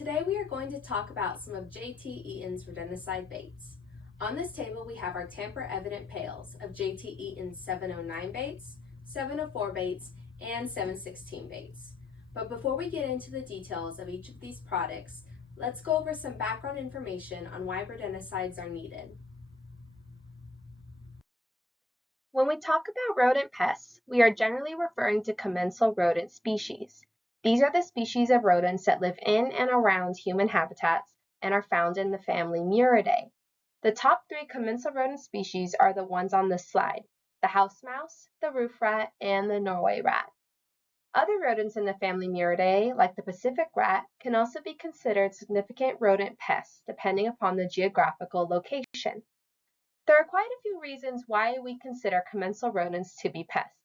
Today we are going to talk about some of JT Eaton's rodenticide baits. On this table we have our tamper-evident pails of JT Eaton's 709 baits, 704 baits, and 716 baits. But before we get into the details of each of these products, let's go over some background information on why rodenticides are needed. When we talk about rodent pests, we are generally referring to commensal rodent species. These are the species of rodents that live in and around human habitats and are found in the family Muridae. The top three commensal rodent species are the ones on this slide: the house mouse, the roof rat, and the Norway rat. Other rodents in the family Muridae, like the Pacific rat, can also be considered significant rodent pests depending upon the geographical location. There are quite a few reasons why we consider commensal rodents to be pests.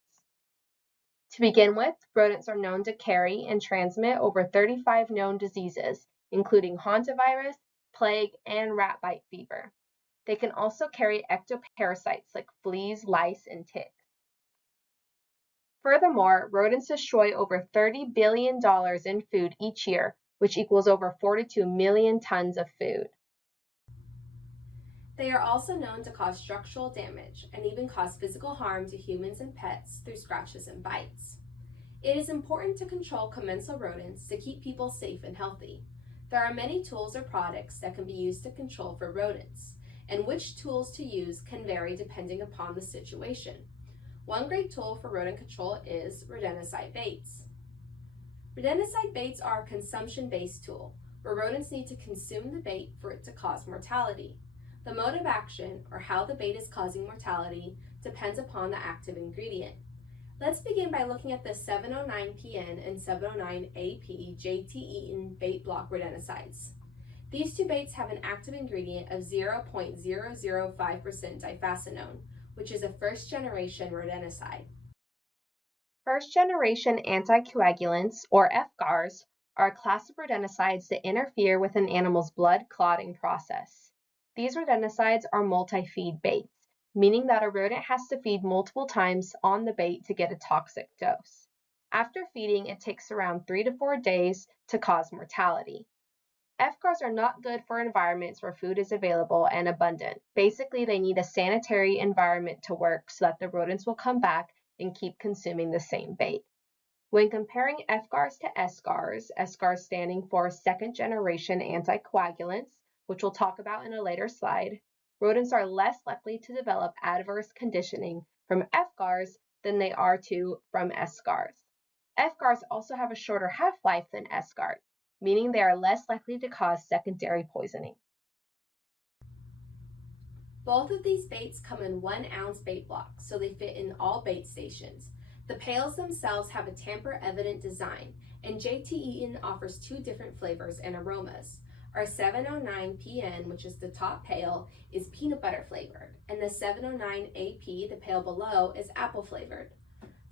To begin with, rodents are known to carry and transmit over 35 known diseases, including hantavirus, plague, and rat bite fever. They can also carry ectoparasites like fleas, lice, and ticks. Furthermore, rodents destroy over $30 billion in food each year, which equals over 42 million tons of food. They are also known to cause structural damage and even cause physical harm to humans and pets through scratches and bites. It is important to control commensal rodents to keep people safe and healthy. There are many tools or products that can be used to control for rodents, and which tools to use can vary depending upon the situation. One great tool for rodent control is rodenticide baits. Rodenticide baits are a consumption-based tool, where rodents need to consume the bait for it to cause mortality. The mode of action, or how the bait is causing mortality, depends upon the active ingredient. Let's begin by looking at the 709PN and 709AP JT Eaton bait block rodenticides. These two baits have an active ingredient of 0.005% diphacinone, which is a first-generation rodenticide. First-generation anticoagulants, or FGARs, are a class of rodenticides that interfere with an animal's blood clotting process. These rodenticides are multi-feed baits, meaning that a rodent has to feed multiple times on the bait to get a toxic dose. After feeding, it takes around 3 to 4 days to cause mortality. FGARs are not good for environments where food is available and abundant. Basically, they need a sanitary environment to work so that the rodents will come back and keep consuming the same bait. When comparing FGARs to SGARs, SGARs standing for second-generation anticoagulants, which we'll talk about in a later slide, rodents are less likely to develop adverse conditioning from FGARs than they are from SGARs. FGARs also have a shorter half-life than SGARs, meaning they are less likely to cause secondary poisoning. Both of these baits come in 1 ounce bait blocks, so they fit in all bait stations. The pails themselves have a tamper-evident design, and JT Eaton offers 2 different flavors and aromas. Our 709PN, which is the top pail, is peanut butter flavored, and the 709AP, the pail below, is apple flavored.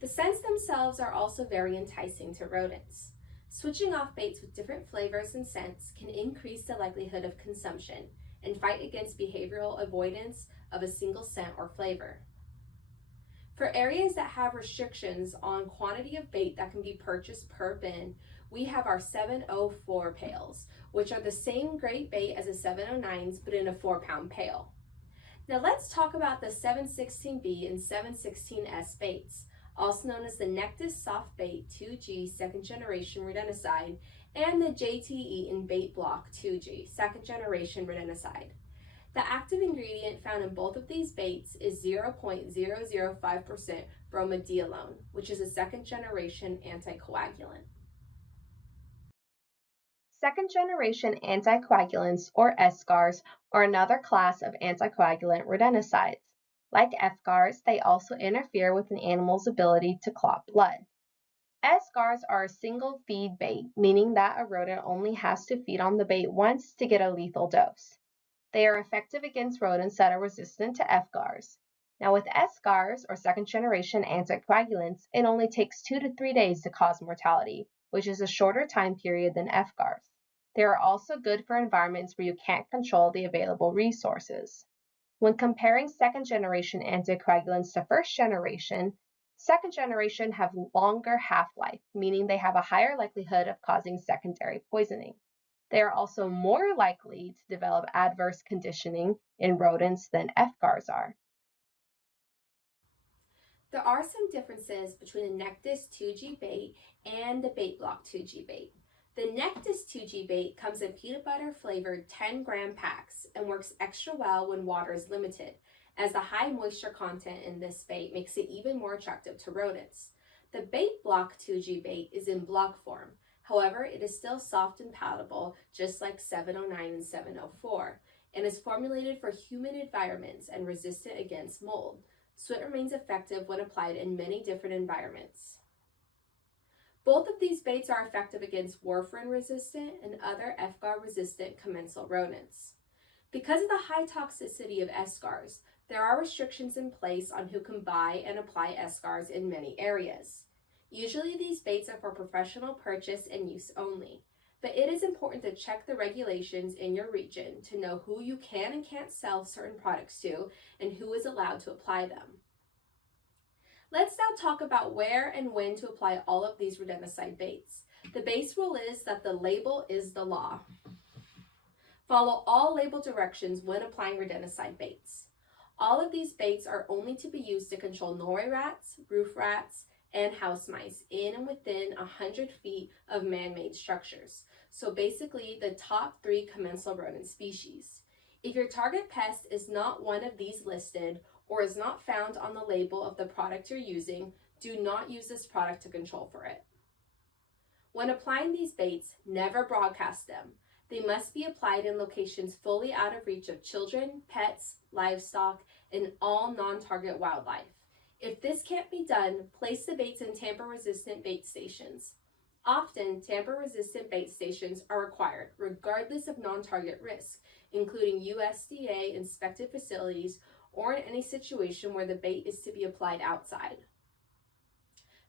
The scents themselves are also very enticing to rodents. Switching off baits with different flavors and scents can increase the likelihood of consumption and fight against behavioral avoidance of a single scent or flavor. For areas that have restrictions on quantity of bait that can be purchased per bin, we have our 704 pails, which are the same grade bait as the 709s but in a 4-pound pail. Now let's talk about the 716B and 716S baits, also known as the Nectus Soft Bait 2G second generation rodenticide and the JT Eaton Bait Block 2G second generation rodenticide. The active ingredient found in both of these baits is 0.005% bromadiolone, which is a second-generation anticoagulant. Second-generation anticoagulants, or SGARs, are another class of anticoagulant rodenticides. Like FGARs, they also interfere with an animal's ability to clot blood. SGARs are a single feed bait, meaning that a rodent only has to feed on the bait once to get a lethal dose. They are effective against rodents that are resistant to FGARs. Now with SGARs, or second-generation anticoagulants, it only takes 2 to 3 days to cause mortality, which is a shorter time period than FGARs. They are also good for environments where you can't control the available resources. When comparing second-generation anticoagulants to first-generation, second-generation have longer half-life, meaning they have a higher likelihood of causing secondary poisoning. They are also more likely to develop adverse conditioning in rodents than FGARs are. There are some differences between the Nectus 2G bait and the Bait Block 2G bait. The Nectus 2G bait comes in peanut butter flavored 10-gram packs and works extra well when water is limited, as the high moisture content in this bait makes it even more attractive to rodents. The Bait Block 2G bait is in block form. However, it is still soft and palatable, just like 709 and 704, and is formulated for humid environments and resistant against mold, so it remains effective when applied in many different environments. Both of these baits are effective against warfarin-resistant and other FGAR-resistant commensal rodents. Because of the high toxicity of SGARs, there are restrictions in place on who can buy and apply SGARs in many areas. Usually these baits are for professional purchase and use only, but it is important to check the regulations in your region to know who you can and can't sell certain products to and who is allowed to apply them. Let's now talk about where and when to apply all of these rodenticide baits. The base rule is that the label is the law. Follow all label directions when applying rodenticide baits. All of these baits are only to be used to control Norway rats, roof rats, and house mice in and within 100 feet of man-made structures. So basically the top 3 commensal rodent species. If your target pest is not one of these listed or is not found on the label of the product you're using, do not use this product to control for it. When applying these baits, never broadcast them. They must be applied in locations fully out of reach of children, pets, livestock, and all non-target wildlife. If this can't be done, place the baits in tamper-resistant bait stations. Often, tamper-resistant bait stations are required, regardless of non-target risk, including USDA inspected facilities or in any situation where the bait is to be applied outside.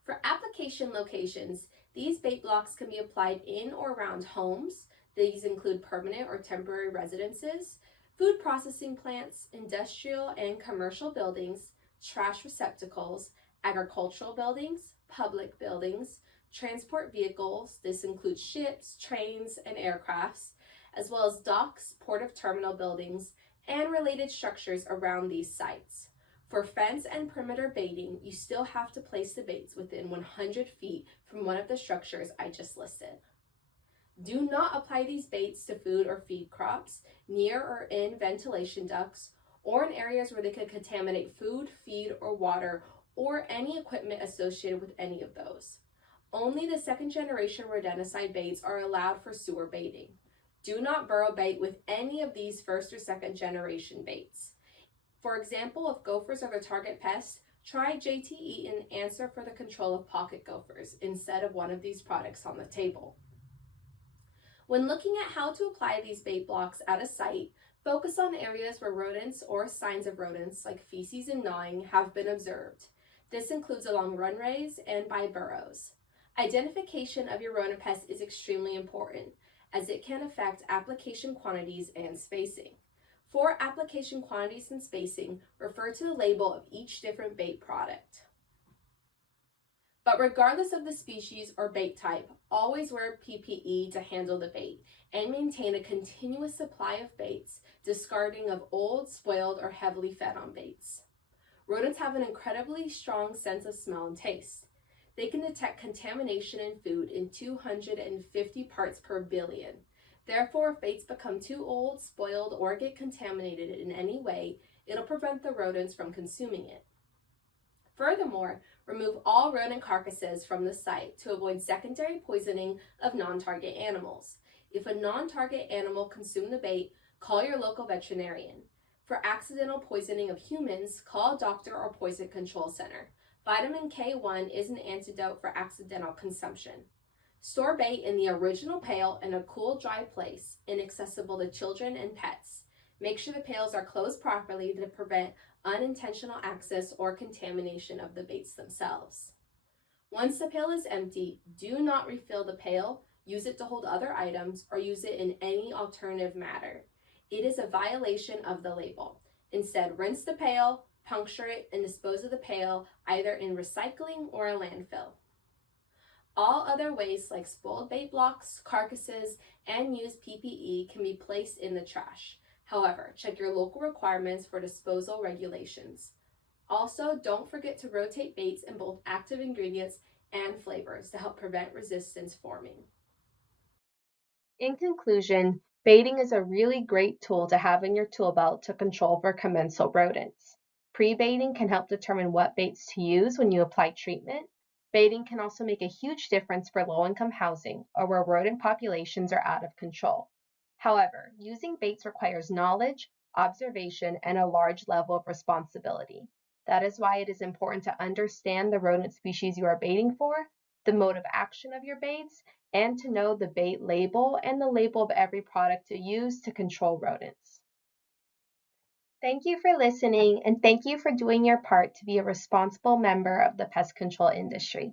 For application locations, these bait blocks can be applied in or around homes. These include permanent or temporary residences, food processing plants, industrial and commercial buildings, trash receptacles, agricultural buildings, public buildings, transport vehicles. This includes ships, trains, and aircrafts, as well as docks, port of terminal buildings, and related structures around these sites. For fence and perimeter baiting, you still have to place the baits within 100 feet from one of the structures I just listed. Do not apply these baits to food or feed crops, near or in ventilation ducts, or in areas where they could contaminate food, feed, or water, or any equipment associated with any of those. Only the second generation rodenticide baits are allowed for sewer baiting. Do not burrow bait with any of these first or second generation baits. For example, if gophers are the target pest, try JT Eaton Answer for the control of pocket gophers instead of one of these products on the table. When looking at how to apply these bait blocks at a site, focus on areas where rodents or signs of rodents like feces and gnawing have been observed. This includes along runways and by burrows. Identification of your rodent pest is extremely important, as it can affect application quantities and spacing. For application quantities and spacing, refer to the label of each different bait product. But regardless of the species or bait type, always wear PPE to handle the bait and maintain a continuous supply of baits, discarding of old, spoiled, or heavily fed on baits. Rodents have an incredibly strong sense of smell and taste. They can detect contamination in food in 250 parts per billion. Therefore, if baits become too old, spoiled, or get contaminated in any way, it'll prevent the rodents from consuming it. Furthermore, remove all rodent carcasses from the site to avoid secondary poisoning of non-target animals. If a non-target animal consumed the bait, call your local veterinarian. For accidental poisoning of humans, call a doctor or poison control center. Vitamin K1 is an antidote for accidental consumption. Store bait in the original pail in a cool, dry place, inaccessible to children and pets. Make sure the pails are closed properly to prevent unintentional access or contamination of the baits themselves. Once the pail is empty, do not refill the pail, use it to hold other items, or use it in any alternative manner. It is a violation of the label. Instead, rinse the pail, puncture it, and dispose of the pail either in recycling or a landfill. All other waste like spoiled bait blocks, carcasses, and used PPE can be placed in the trash. However, check your local requirements for disposal regulations. Also, don't forget to rotate baits in both active ingredients and flavors to help prevent resistance forming. In conclusion, baiting is a really great tool to have in your tool belt to control for commensal rodents. Pre-baiting can help determine what baits to use when you apply treatment. Baiting can also make a huge difference for low-income housing or where rodent populations are out of control. However, using baits requires knowledge, observation, and a large level of responsibility. That is why it is important to understand the rodent species you are baiting for, the mode of action of your baits, and to know the bait label and the label of every product to use to control rodents. Thank you for listening, and thank you for doing your part to be a responsible member of the pest control industry.